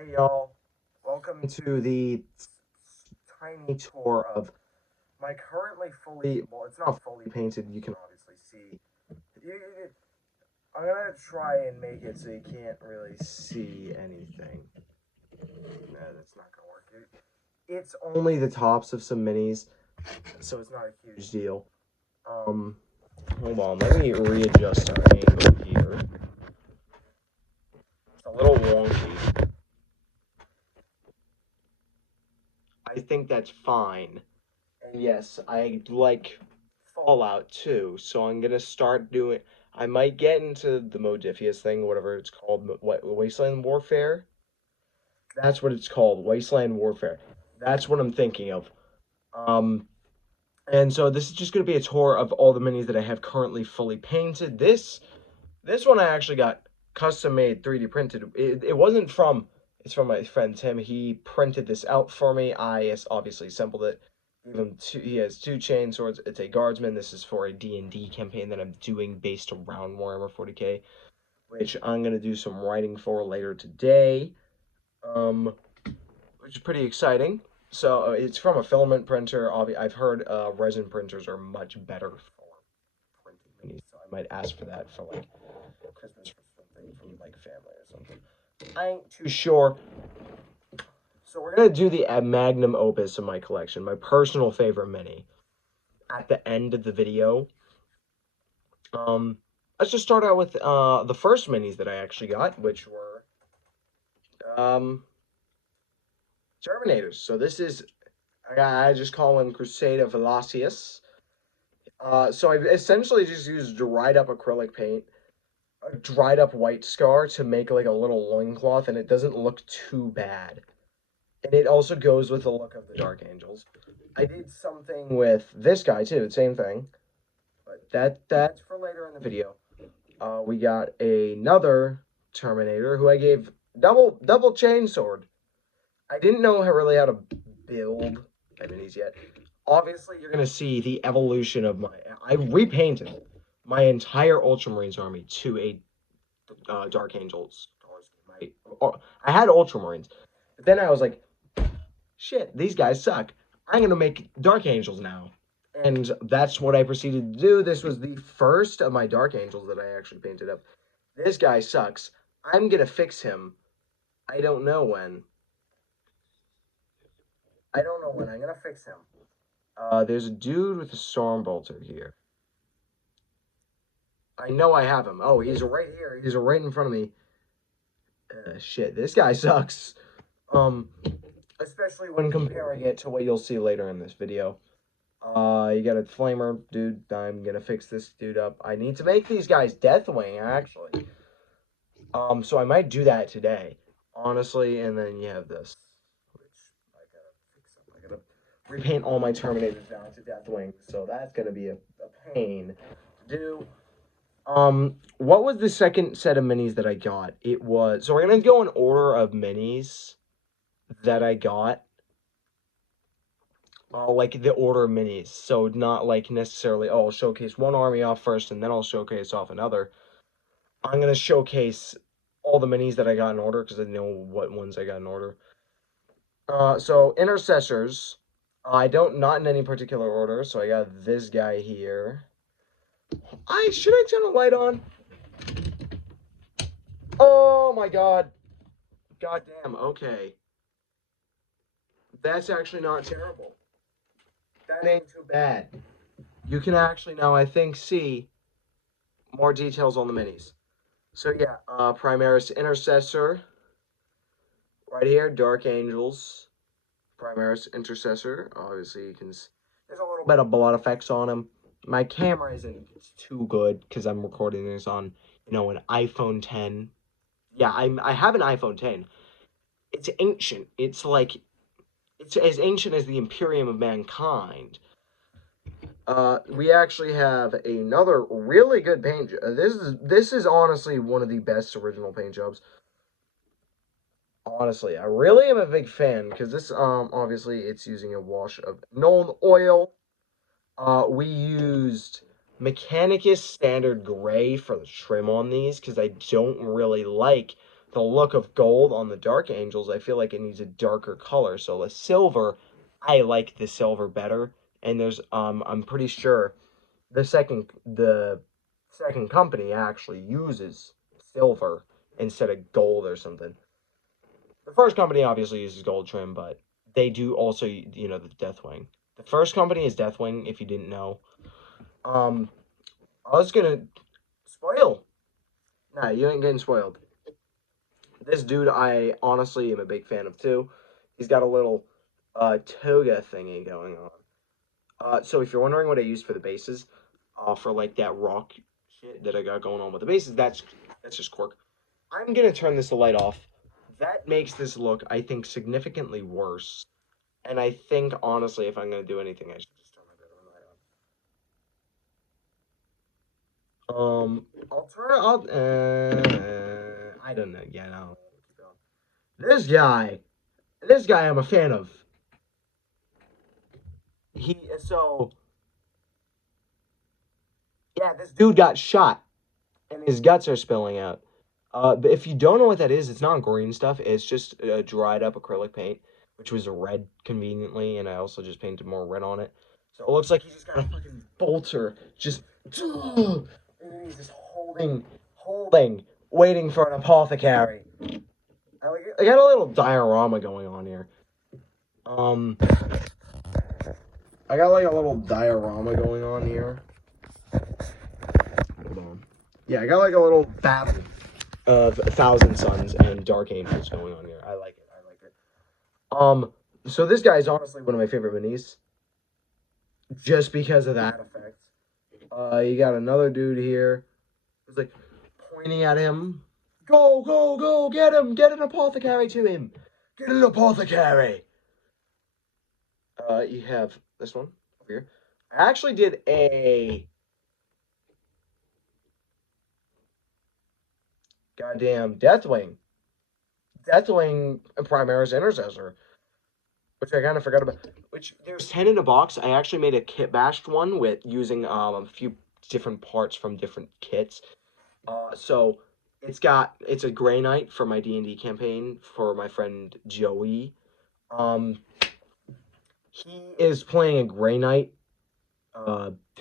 Hey y'all, welcome to the tiny tour of my currently well, it's not fully painted, you can obviously see. I'm gonna try and make it so you can't really see anything. No, that's not gonna work. It's only the tops of some minis, so it's not a huge deal. Um, Hold on, let me readjust our angle here. It's a little wonky. I think that's fine. And yes, I like Fallout too, so I'm gonna start doing. I might get into the Modifius thing, whatever it's called, what Wasteland Warfare. That's what it's called, Wasteland Warfare. That's what I'm thinking of. Um, and so this is just gonna be a tour of all the minis that I have currently fully painted. This one I actually got custom made, 3D printed. It wasn't from. It's from my friend Tim. He printed this out for me. I obviously assembled it. Gave him two. He has two chain swords. It's a guardsman. This is for a D&D campaign that I'm doing based around Warhammer 40k, which I'm gonna do some writing for later today. Um, which is pretty exciting. So it's from a filament printer. I've heard resin printers are much better for printing minis, so I might ask for that for like Christmas or something from like family or something. I ain't too sure. So we're gonna do the magnum opus of my collection, my personal favorite mini, at the end of the video. Um, let's just start out with the first minis that I actually got, which were Terminators. So this is I just call them Crusade of Velocius. So I essentially just used dried up acrylic paint, a dried up white scar to make like a little loincloth, and it doesn't look too bad. And it also goes with the look of the Dark Angels. I did something with this guy too, same thing. But that's for later in the video. We got another Terminator who I gave double chain sword. I didn't know really how to build my minis yet. Obviously, you're gonna see the evolution of my. I repainted my entire Ultramarines army to a Dark Angels. I had Ultramarines, but then I was like, shit, these guys suck. I'm gonna make Dark Angels now. And that's what I proceeded to do. This was the first of my Dark Angels that I actually painted up. This guy sucks. I'm gonna fix him. I don't know when. I don't know when. I'm gonna fix him. There's a dude with a storm bolter here. I know I have him. Oh, he's right here. He's right in front of me. Shit, this guy sucks. Especially when comparing it to what you'll see later in this video. You got a flamer, dude. I'm gonna fix this dude up. I need to make these guys Deathwing, actually. So I might do that today, honestly. And then you have this, which I gotta fix up. I gotta repaint all my Terminators down to Deathwing, so that's gonna be a pain to do. What was the second set of minis that I got? It was, so we're gonna go in order of minis that I got. Like the order of minis, so not like necessarily, oh, I'll showcase one army off first and then I'll showcase off another. I'm gonna showcase all the minis that I got in order because I know what ones I got in order. So intercessors, not in any particular order. So I got this guy here. Should I turn a light on? Oh my god, goddamn. Okay, that's actually not terrible. That ain't too bad. You can actually now, I think, see more details on the minis. So yeah, Primaris Intercessor, right here, Dark Angels, Primaris Intercessor. Obviously, you can. There's a little bit of blood effects on him. My camera isn't too good because I'm recording this on, an iPhone 10. Yeah, I have an iPhone 10. It's ancient. It's as ancient as the Imperium of Mankind. We actually have another really good paint. This is honestly one of the best original paint jobs. Honestly, I really am a big fan because this obviously it's using a wash of Nuln oil. We used Mechanicus Standard Gray for the trim on these because I don't really like the look of gold on the Dark Angels, I feel like it needs a darker color. So the silver, I like the silver better. And I'm pretty sure the second company actually uses silver instead of gold or something. The first company obviously uses gold trim, but they do also, the Deathwing. The first company is Deathwing, if you didn't know. Um, I was gonna spoil. Nah, you ain't getting spoiled. This dude, I honestly am a big fan of too. He's got a little toga thingy going on. So if you're wondering what I use for the bases, for like that rock shit that I got going on with the bases, that's just cork. I'm gonna turn this light off. That makes this look, I think, significantly worse. And I think honestly, if I'm gonna do anything, I should just turn my bedroom light on. I'll turn it up. I don't know. Yeah, no. This guy, this guy, I'm a fan of. So yeah, this dude got shot and his guts are spilling out. But if you don't know what that is, it's not green stuff. It's just dried up acrylic paint, which was red conveniently, and I also just painted more red on it. So it looks like he just got a fucking bolter, just, and then he's just holding, waiting for an apothecary. I got a little diorama going on here. Um, I got like a little diorama going on here. Hold on. Yeah, I got like a little battle of Thousand Suns and Dark Angels going on here. I like it. I like it. So this guy is honestly one of my favorite minis, just because of that effect. You got another dude here who's like pointing at him. Go, go, go! Get him! Get an apothecary to him! Get an apothecary! You have this one over here. I actually did a goddamn Deathwing Primaris Intercessor, which I kind of forgot about. Which there's 10 in a box. I actually made a kit bashed one with using a few different parts from different kits. So it's a Grey Knight for my D&D campaign for my friend Joey. Um, he is playing a Grey Knight,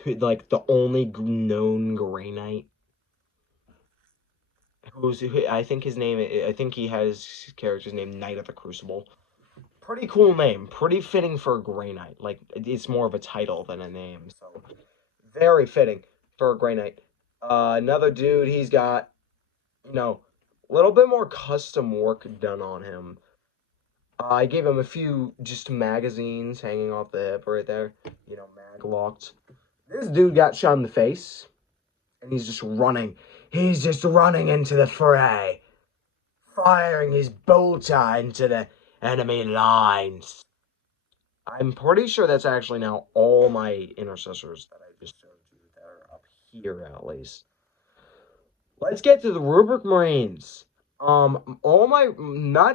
like the only known Grey Knight. I think his name. I think he has his character's name Knight of the Crucible. Pretty cool name. Pretty fitting for a Grey Knight. Like it's more of a title than a name. So very fitting for a Grey Knight. Another dude. He's got a little bit more custom work done on him. I gave him a few just magazines hanging off the hip right there, mag locked. This dude got shot in the face, and he's just running. He's just running into the fray, firing his bolter into the enemy lines. I'm pretty sure that's actually now all my intercessors that I just showed you that are up here at least. Let's get to the Rubric Marines. Not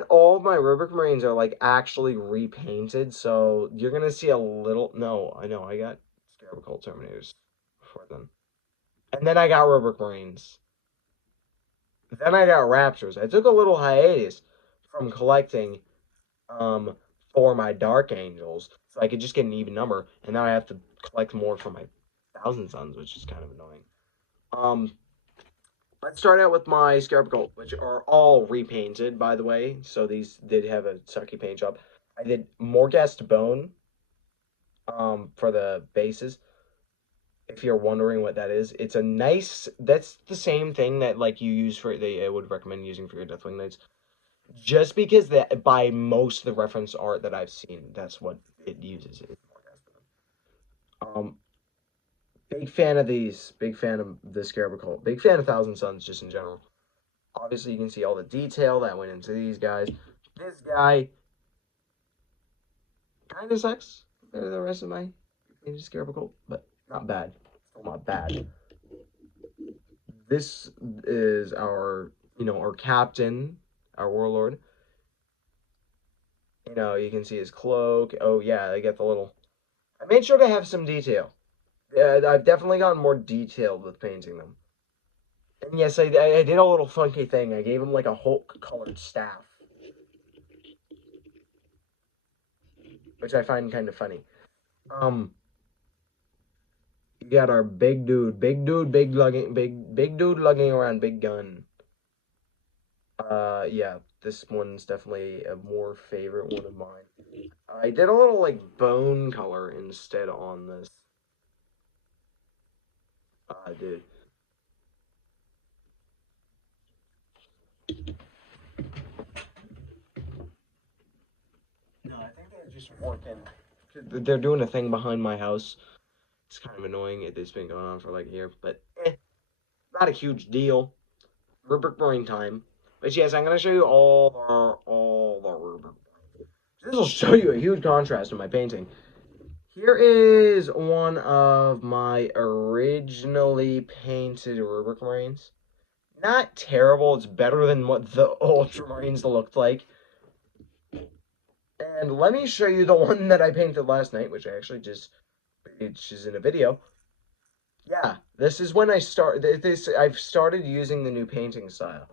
all of my Rubric Marines are like actually repainted, so you're gonna see a little. No, I know I got Scarab Cult Terminators before then, and then I got Rubric Marines. Then I got Raptors. I took a little hiatus from collecting, for my Dark Angels, so I could just get an even number, and now I have to collect more for my Thousand Suns, which is kind of annoying. Let's start out with my Scarab Cult, which are all repainted, by the way. So these did have a sucky paint job. I did Morghast Bone, for the bases. If you're wondering what that is, it's a nice. That's the same thing that like you use for. I would recommend using for your Deathwing Knights. Just because that by most of the reference art that I've seen, that's what it uses. Big fan of these. Big fan of the Scarab Cult. Big fan of Thousand Suns just in general. Obviously, you can see all the detail that went into these guys. This guy kind of sucks compared to the rest of my Scarab Cult, but not bad. Still not bad. This is our captain, our warlord. You can see his cloak. Oh, yeah, I get the little. I made sure to have some detail. I've definitely gotten more detailed with painting them. And yes, I did a little funky thing. I gave him like a Hulk-colored staff, which I find kind of funny. Um, you got our big dude lugging around big gun. Yeah, this one's definitely a more favorite one of mine. I did a little like bone color instead on this. Dude. No, I think they're just working. They're doing a thing behind my house. It's kind of annoying. It's been going on for like a year, but not a huge deal. Rubric Marine time. But yes, I'm gonna show you all the rubric. This will show you a huge contrast in my painting. Here is one of my originally painted rubric marines. Not terrible. It's better than what the ultramarines looked like. And let me show you the one that I painted last night, which I actually just it's just in a video. Yeah, this is when I start. This I've started using the new painting style.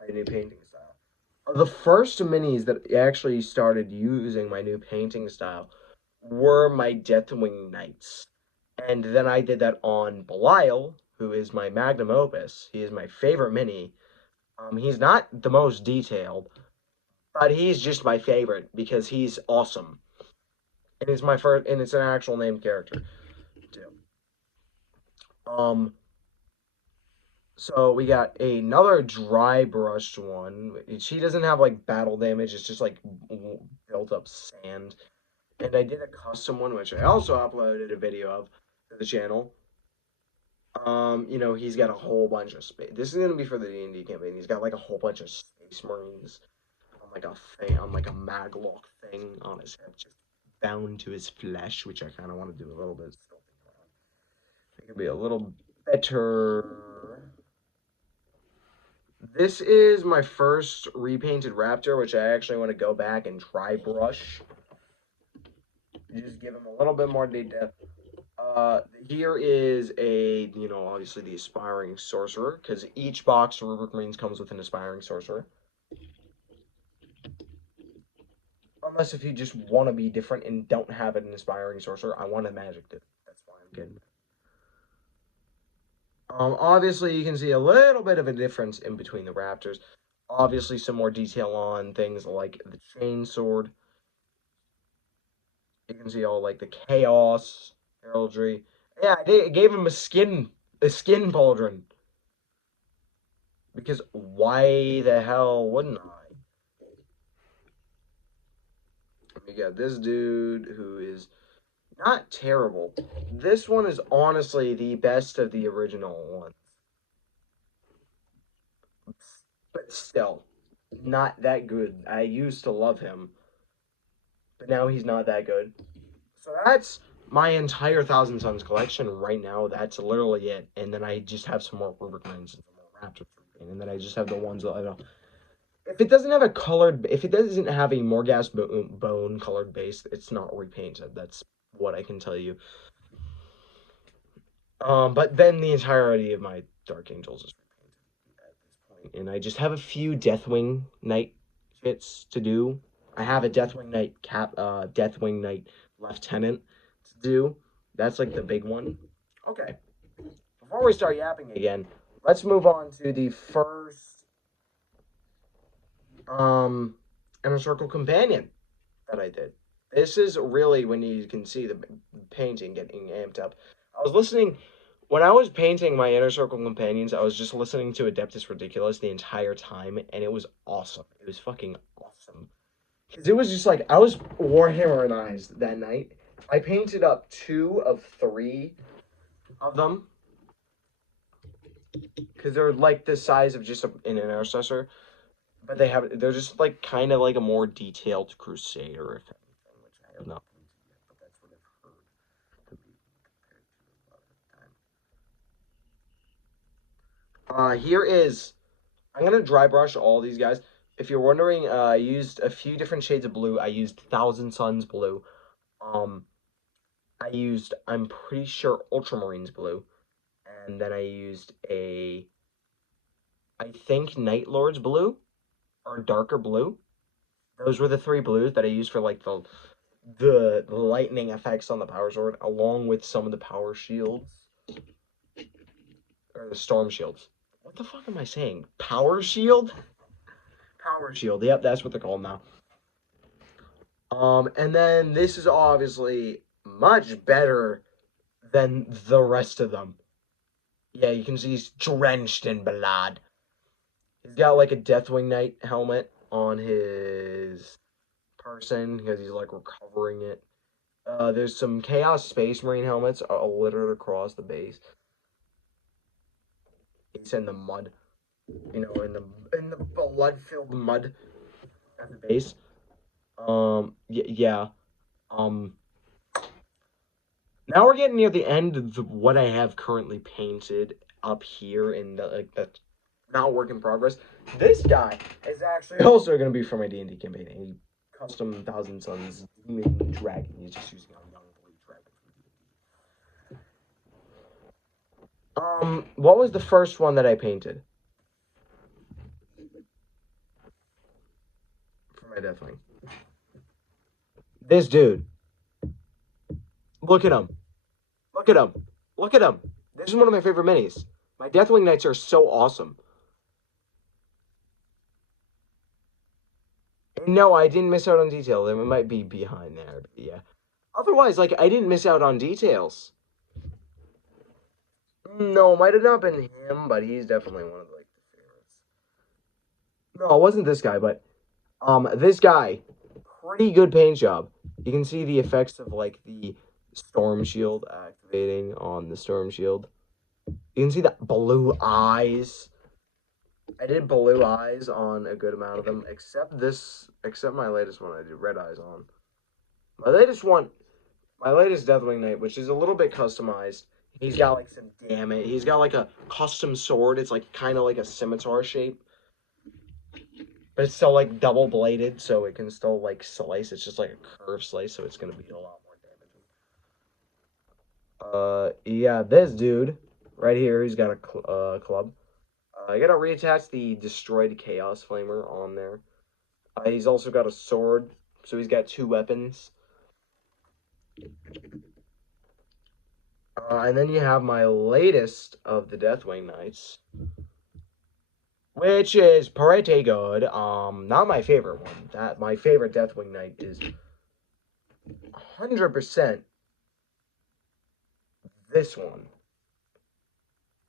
My new painting style. The first minis that actually started using my new painting style were my Deathwing Knights. And then I did that on Belial, who is my magnum opus. He is my favorite mini. He's not the most detailed, but he's just my favorite because he's awesome. And it's my first, and it's an actual named character too. Um, so we got another dry brushed one. She doesn't have like battle damage. It's just like built up sand. And I did a custom one, which I also uploaded a video of to the channel. He's got a whole bunch of space. This is gonna be for the D&D campaign. He's got like a whole bunch of space marines on like a thing, on like a maglock thing on his head, just bound to his flesh, which I kind of want to do a little bit. Still think it'd be a little better. This is my first repainted raptor, which I actually want to go back and dry brush. Just give him a little bit more detail. Here is obviously the aspiring sorcerer, because each box of Rubric Marines comes with an aspiring sorcerer. Unless if you just want to be different and don't have an aspiring sorcerer, I want a magic dude. That's why I'm getting it. Obviously, you can see a little bit of a difference in between the Raptors. Obviously, some more detail on things like the chain sword. You can see all like the chaos, heraldry. Yeah, I gave him a skin pauldron. Because why the hell wouldn't I? We got this dude who is not terrible. This one is honestly the best of the original ones. But still, not that good. I used to love him, but now he's not that good. So that's my entire Thousand Sons collection right now. That's literally it. And then I just have some more Rubric Mines and some more Raptor and then I just have the ones that I don't. If it doesn't have if it doesn't have a Morghast bone colored base, it's not repainted. That's what I can tell you. But then the entirety of my Dark Angels is repainted at this point, and I just have a few Deathwing Knight kits to do. I have a Deathwing Knight Lieutenant to do. That's like the big one. Okay. Before we start yapping again, let's move on to the first Inner Circle Companion that I did. This is really when you can see the painting getting amped up. I was listening when I was painting my Inner Circle Companions. I was just listening to Adeptus Ridiculous the entire time, and it was awesome. It was fucking awesome. Because it was just like I was Warhammerized that night. I painted up 2 of 3 of them because they're like the size of just an intercessor, but they're just like kind of like a more detailed crusader, if anything, which I have not painted yet, but that's what I've heard to be compared to a lot of the time. Here is I'm gonna dry brush all these guys. If you're wondering, I used a few different shades of blue. I used Thousand Suns blue. I'm pretty sure Ultramarines blue, and then I used a I think Night Lord's blue or darker blue. Those were the 3 blues that I used for like the lightning effects on the power sword, along with some of the power shields or the storm shields. What the fuck am I saying? Power shield? Power shield. Yep, that's what they're called now. And then this is obviously much better than the rest of them. Yeah, you can see he's drenched in blood. He's got like a Deathwing Knight helmet on his person because he's like recovering it. There's some Chaos Space Marine helmets littered across the base. It's in the mud, in the blood-filled mud at the base. Yeah. Now we're getting near the end of what I have currently painted up here in the that's not work in progress. This guy is actually also going to be for my D&D campaign. A custom Thousand Suns Demon Dragon. He's just using a young blue dragon. What was the first one that I painted for my Deathwing? This dude. Look at him. Look at him. Look at him. This is one of my favorite minis. My Deathwing Knights are so awesome. No, I didn't miss out on detail. It might be behind there, but yeah. Otherwise, like, I didn't miss out on details. No, it might have not been him, but he's definitely one of, like, the favorites. No, it wasn't this guy, but, this guy, pretty good paint job. You can see the effects of, like, the Storm Shield activating on the Storm Shield. You can see the blue eyes. I did blue eyes on a good amount of them, except my latest one I did red eyes on. My latest Deathwing Knight, which is a little bit customized. He's got like some damage. He's got like a custom sword. It's like kind of like a scimitar shape. But it's still like double bladed, so it can still like slice. It's just like a curved slice, so it's gonna be a lot more damaging. Yeah, this dude right here, he's got a club. I gotta reattach the destroyed Chaos Flamer on there. He's also got a sword, so he's got 2 weapons. And then you have my latest of the Deathwing Knights, which is pretty good. Not my favorite one. My favorite Deathwing Knight is 100% this one.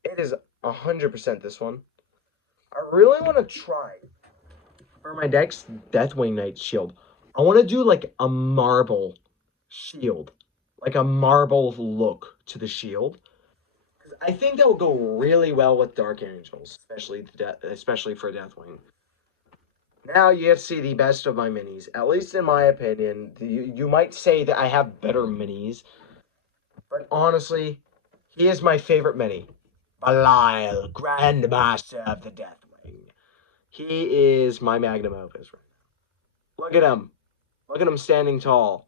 It is 100% this one. I really want to try for my next Deathwing Knight shield. I want to do like a marble shield, like a marble look to the shield. Because I think that will go really well with Dark Angels, especially for Deathwing. Now you get to see the best of my minis, at least in my opinion. You might say that I have better minis, but honestly, he is my favorite mini. Belial, Grandmaster of the Deathwing. He is my magnum opus right now. Look at him. Look at him standing tall.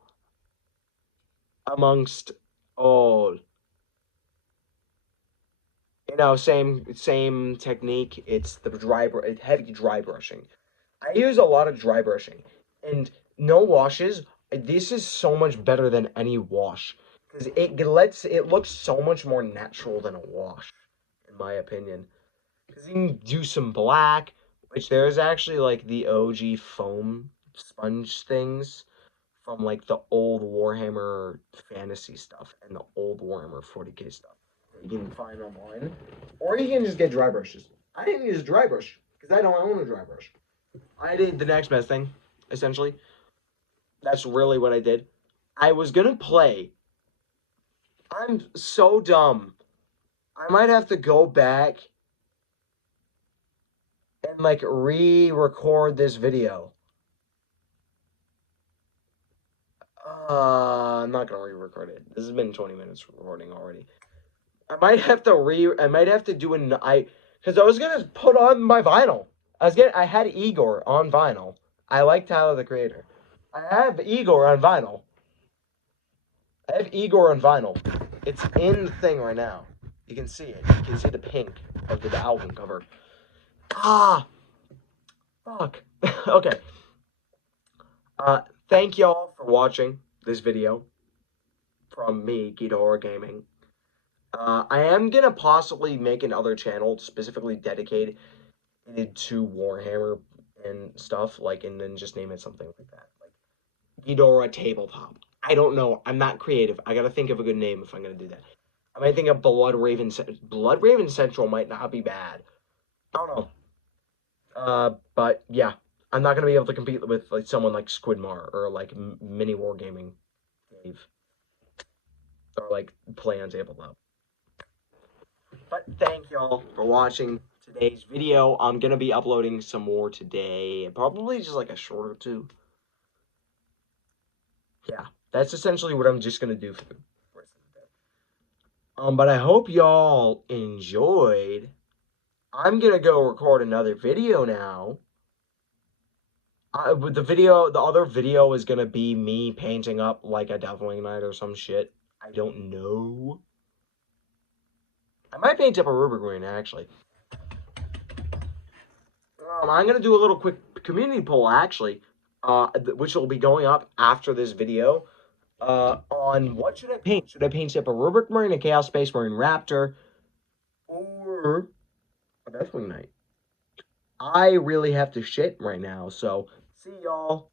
Amongst all. You know, same technique. It's the heavy dry brushing. I use a lot of dry brushing. And no washes. This is so much better than any wash. Because it looks so much more natural than a wash, in my opinion. Because you can do some black, which there's actually like the OG foam sponge things from like the old Warhammer fantasy stuff and the old Warhammer 40k stuff that you can find online. Or you can just get dry brushes. I didn't use a dry brush because I don't own a dry brush. I did the next best thing, essentially. That's really what I did. I was gonna play. I'm so dumb. I might have to go back and like re-record this video. I'm not gonna re-record it. This has been 20 minutes recording already. I might have to do because I was gonna put on my vinyl. I had Igor on vinyl. I like Tyler the Creator. I have Igor on vinyl. I have Igor on vinyl. It's in the thing right now. You can see it. You can see the pink of the album cover. Ah, fuck. Okay. Thank y'all for watching this video from me, Guido Horror Gaming. I am gonna possibly make another channel specifically dedicated to Warhammer and stuff, like, and then just name it something like that, like Ghidorah Tabletop. I don't know. I'm not creative. I gotta think of a good name if I'm gonna do that. I might think of Blood Raven Central might not be bad. I don't know. But yeah, I'm not gonna be able to compete with like someone like Squidmar or like Mini Wargaming Dave or like Play on Tabletop. But thank y'all for watching today's video. I'm gonna be uploading some more today, probably just like a short or two. Yeah, that's essentially what I'm just gonna do for the rest of the day. But I hope y'all enjoyed. I'm gonna go record another video now. The other video is gonna be me painting up like a Deathwing Knight or some shit. I don't know. I might paint up a Ruber Green actually. I'm gonna do a little quick community poll actually, which will be going up after this video. On what should I paint? Should I paint up a Rubric Marine, a Chaos Space Marine Raptor, or a Deathwing Knight? I really have to shit right now, so see y'all.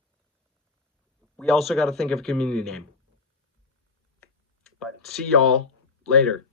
We also got to think of a community name. But see y'all later.